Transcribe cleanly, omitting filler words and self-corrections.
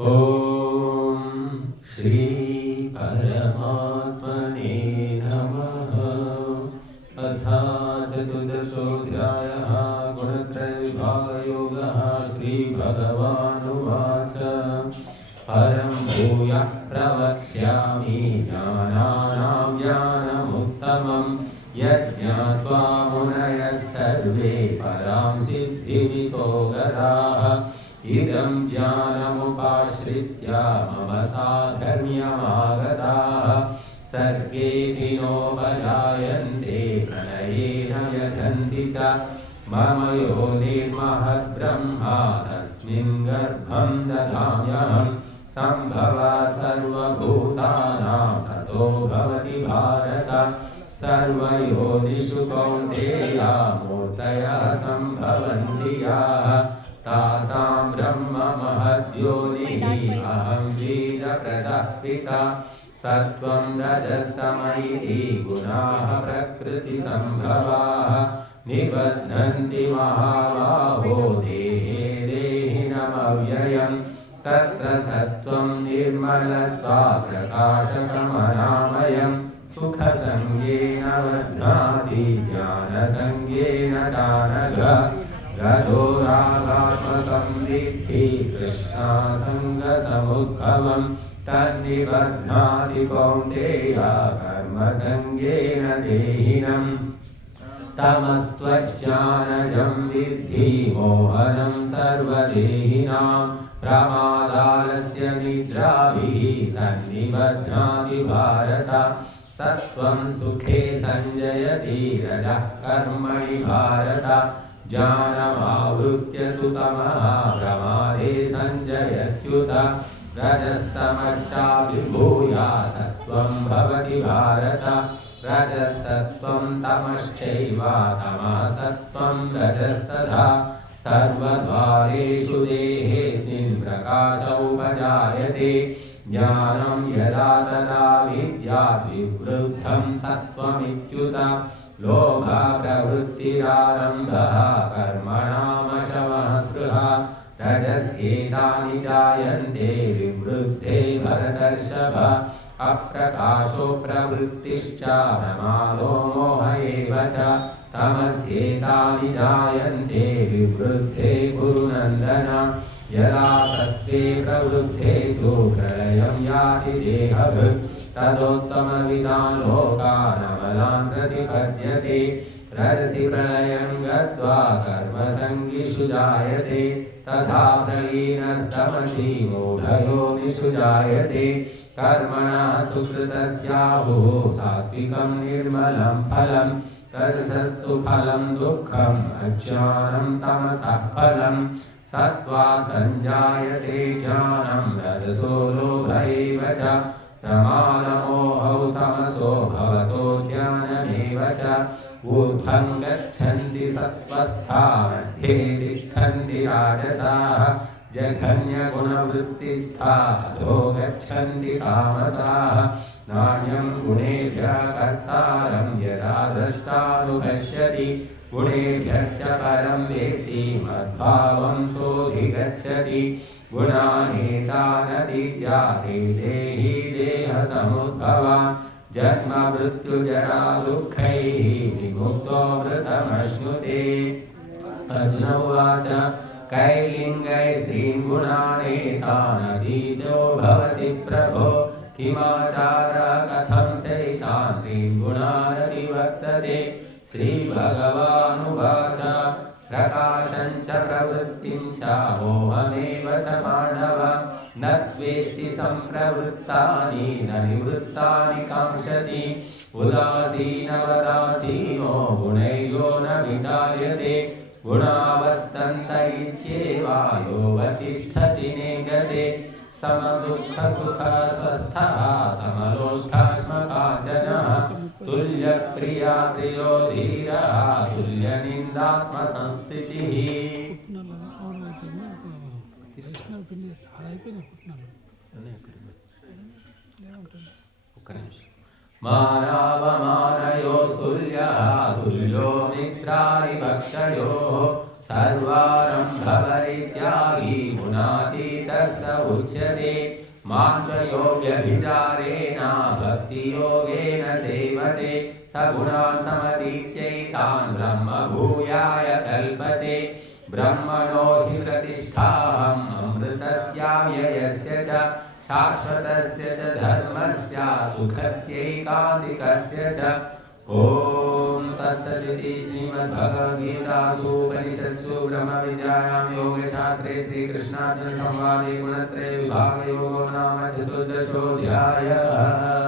ओम श्री परमात्मने नमः। अथा चतुर्दशोऽध्यायः गुणत्रयविभागयोगः। श्रीभगवानुवाच परं भूयः प्रवक्ष्यामि ज्ञानानां ज्ञानमुत्तमं यज्ञात्वा मुनयः सर्वे परां सिद्धिमितो गताः। इदं ज्ञानमुपाश्रित्य मम साधर्म्यमागताः सर्गेऽपि नोपजायन्ते प्रलयेन व्यथन्ति च। मम योनिर्महद्ब्रह्मा तस्मिन् गर्भं ददाम्यहं सम्भवः सर्वभूतानां ततो भवति भारत। सर्वयोनिषु कौन्तेय मूर्तयः सम्भवन्ति याः तासां ब्रह्म महद्योनिः अहं वीरप्रदः पिता। सत्त्वं रजस्तम इति गुणाः प्रकृतिसम्भवाः निबध्नन्ति महाबाहो देहे देहिनमव्ययम्। तत्र सत्त्वं निर्मलत्वात् प्रकाशकमनामयम् सुखसंज्ञेन बध्नाति ज्ञानसंज्ञेन चानघ। रजोरागात्मकं विद्धि कृष्णासङ्गसमुद्भवं तन्निबध्नाति कौन्तेय कर्मसंज्ञेन देहिनम्। तमस्त्वज्ज्ञानजं विद्धि मोहनं सर्वदेहिनां प्रमादालस्य निद्राभिः तन्निबध्नाति भारत। सत्त्वं सुखे संजयति रजः कर्मणि भारत। ज्ञानमावृत्य तु तमः प्रमादे संजयत्युत। रजस्तमश्चाभिभूय सत्त्वं भवति भारत। रजसत्त्वं तमश्चैव तमः सत्त्वं रजस्तथा। सर्वद्वारेषु देहेऽस्मिन् प्रकाशोपजायते। ज्ञानं यदा तदा विद्यात् विवृद्धं सत्त्वमित्युत। लोभः प्रवृत्तिरारम्भः कर्मणामशमः स्पृहा। रजस्येतानि जायन्ते विवृद्धे भरतर्षभ। अप्रकाशो प्रवृत्तिश्च प्रमादो मोह एव च। तमस्येतानि जायन्ते विवृद्धे कुरुनन्दन। यदा सत्त्वे प्रवृद्धे तु प्रलयं याति देहभृत् तदोत्तमविदान् लोकानमलान् प्रतिपद्यते। रजसि प्रलयं गत्वा कर्मसङ्गिषु जायते। तथा प्रलीनस्तमसि मूढयोनिषु जायते। कर्मणः सुकृतस्याहुः सात्विकं निर्मलं फलं। रजसस्तु फलं दुःखम् अज्ञानं तमसः फलम्। सत्त्वा संजायते ज्ञानं रजसो लोभ एव च। प्रमादमोहौ तमसो भवतो ज्ञानमेव च। ऊर्ध्वं गच्छन्ति सत्त्वस्था मध्ये तिष्ठन्ति राजसाः। जघन्यगुणवृत्तिस्था अधो गच्छन्ति तामसाः। नान्यं गुणेभ्यः कर्तारं यदा द्रष्टानुपश्यति। गुणेभ्यश्च परं वेत्ति मद्भावं सोऽधिगच्छति। गुणानेतानतीत्यादि देहि देहसमुद्भवान्। जन्म मृत्युजरा दुःखैः विमुक्तो मृतमश्नुते। अर्जुन उवाच कैर्लिङ्गैस्त्रीन् गुणानेतानतीतो भवति प्रभो। किमाचारः कथं चैतान् त्रीन् गुणानतिवर्तते। श्रीभगवानुवाच प्रकाशं च प्रवृत्तिं च मोहमेव च मानव। न द्वेष्टि सम्प्रवृत्तानि न निवृत्तानि काङ्क्षति। उदासीनवदासीनो गुणैर्यो न विचार्यते। गुणावर्तन्त इत्येव योऽवतिष्ठति नेङ्गते। समदुःखसुखस्वस्थः समलोष्ठाश्मकाञ्चनः। तुल्यप्रिया प्रियो धीरः तुल्यनिन्दात्मसंस्थितिः। मानावमानयोस्तुल्यः तुल्यो मित्रारिपक्षयोः। सर्वारम्भपरित्यागी गुणातीतः स उच्यते मां च योग्यभिचारेण भक्तियोगेन सेवते सगुणान् समतीत्यैतान् ब्रह्मभूयाय कल्पते ब्रह्मणो हि प्रतिष्ठाहम् अमृतस्याव्ययस्य च शाश्वतस्य च धर्मस्य सुखस्यैकान्तिकस्य च ॐ तत्सदिति श्रीमद्भगवद्गीतासु उपनिषत्सु ब्रह्मविद्यायां योगशास्त्रे श्रीकृष्णार्जुनसंवादे गुणत्रय विभागयोगो नाम चतुर्दशोऽध्यायः।